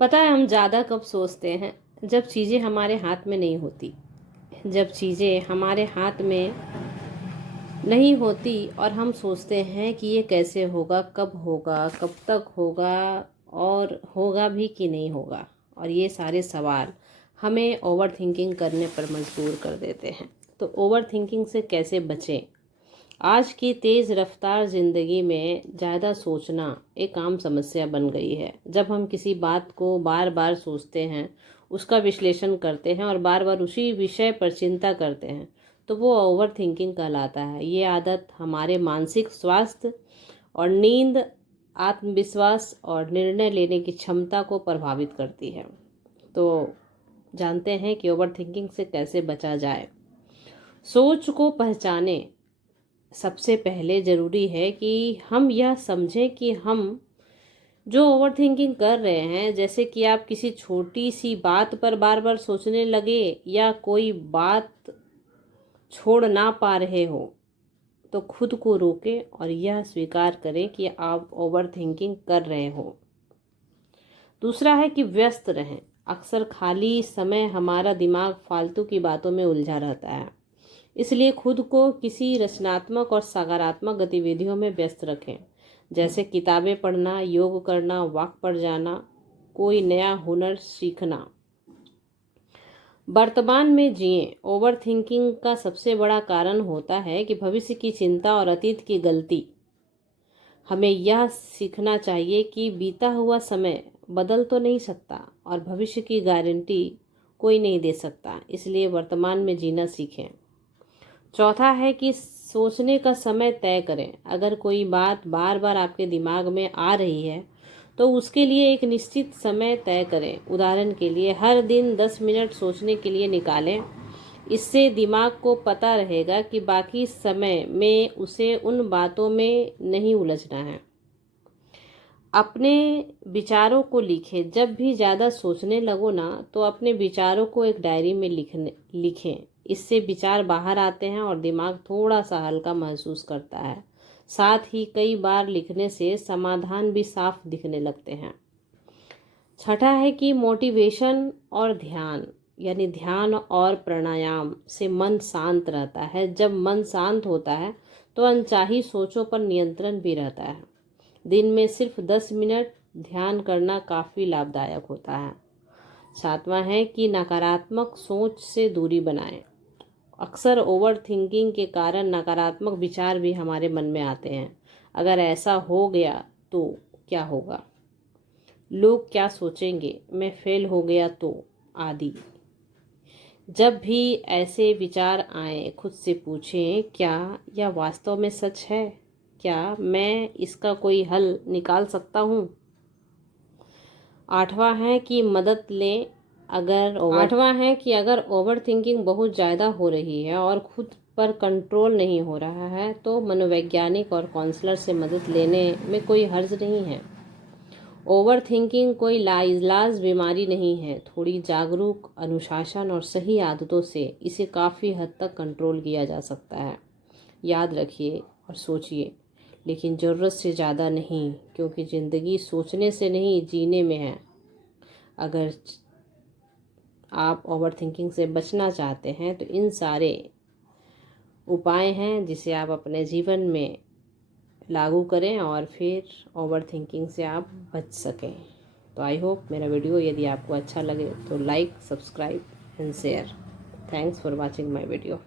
पता है हम ज़्यादा कब सोचते हैं? जब चीज़ें हमारे हाथ में नहीं होती। जब चीज़ें हमारे हाथ में नहीं होती और हम सोचते हैं कि ये कैसे होगा, कब होगा, कब तक होगा और होगा भी कि नहीं होगा। और ये सारे सवाल हमें ओवर थिंकिंग करने पर मजबूर कर देते हैं। तो ओवर थिंकिंग से कैसे बचें? आज की तेज़ रफ्तार ज़िंदगी में ज़्यादा सोचना एक आम समस्या बन गई है। जब हम किसी बात को बार बार सोचते हैं, उसका विश्लेषण करते हैं और बार बार उसी विषय पर चिंता करते हैं, तो वो ओवर थिंकिंग कहलाता है। ये आदत हमारे मानसिक स्वास्थ्य और नींद, आत्मविश्वास और निर्णय लेने की क्षमता को प्रभावित करती है। तो जानते हैं कि ओवर थिंकिंग से कैसे बचा जाए। सोच को पहचानें। सबसे पहले ज़रूरी है कि हम यह समझें कि हम जो ओवर थिंकिंग कर रहे हैं, जैसे कि आप किसी छोटी सी बात पर बार बार सोचने लगे या कोई बात छोड़ ना पा रहे हो, तो खुद को रोकें और यह स्वीकार करें कि आप ओवर थिंकिंग कर रहे हो। दूसरा है कि व्यस्त रहें। अक्सर खाली समय हमारा दिमाग फालतू की बातों में उलझा रहता है, इसलिए खुद को किसी रचनात्मक और सकारात्मक गतिविधियों में व्यस्त रखें, जैसे किताबें पढ़ना, योग करना, वॉक पर जाना, कोई नया हुनर सीखना। वर्तमान में जिएं। ओवर थिंकिंग का सबसे बड़ा कारण होता है कि भविष्य की चिंता और अतीत की गलती। हमें यह सीखना चाहिए कि बीता हुआ समय बदल तो नहीं सकता और भविष्य की गारंटी कोई नहीं दे सकता, इसलिए वर्तमान में जीना सीखें। चौथा है कि सोचने का समय तय करें। अगर कोई बात बार बार आपके दिमाग में आ रही है, तो उसके लिए एक निश्चित समय तय करें। उदाहरण के लिए हर दिन 10 मिनट सोचने के लिए निकालें। इससे दिमाग को पता रहेगा कि बाकी समय में उसे उन बातों में नहीं उलझना है। अपने विचारों को लिखें। जब भी ज़्यादा सोचने लगो ना, तो अपने विचारों को एक डायरी में लिखें। इससे विचार बाहर आते हैं और दिमाग थोड़ा सा हल्का महसूस करता है। साथ ही कई बार लिखने से समाधान भी साफ दिखने लगते हैं। छठा है कि मोटिवेशन और ध्यान, यानी ध्यान और प्राणायाम से मन शांत रहता है। जब मन शांत होता है तो अनचाही सोचों पर नियंत्रण भी रहता है। दिन में सिर्फ 10 मिनट ध्यान करना काफ़ी लाभदायक होता है। सातवां है कि नकारात्मक सोच से दूरी बनाएं। अक्सर ओवर थिंकिंग के कारण नकारात्मक विचार भी हमारे मन में आते हैं। अगर ऐसा हो गया तो क्या होगा, लोग क्या सोचेंगे, मैं फेल हो गया तो, आदि। जब भी ऐसे विचार आए, खुद से पूछें, क्या यह वास्तव में सच है? क्या मैं इसका कोई हल निकाल सकता हूँ? आठवां है कि मदद लें। अगर ओवर थिंकिंग बहुत ज़्यादा हो रही है और खुद पर कंट्रोल नहीं हो रहा है, तो मनोवैज्ञानिक और काउंसलर से मदद लेने में कोई हर्ज नहीं है। ओवर थिंकिंग कोई लाइलाज बीमारी नहीं है। थोड़ी जागरूक अनुशासन और सही आदतों से इसे काफ़ी हद तक कंट्रोल किया जा सकता है। याद रखिए और सोचिए, लेकिन ज़रूरत से ज़्यादा नहीं, क्योंकि ज़िंदगी सोचने से नहीं, जीने में है। अगर आप ओवर थिंकिंग से बचना चाहते हैं तो इन सारे उपाय हैं जिसे आप अपने जीवन में लागू करें और फिर ओवर थिंकिंग से आप बच सकें। तो आई होप मेरा वीडियो यदि आपको अच्छा लगे तो like, subscribe and share. Thanks for watching my video.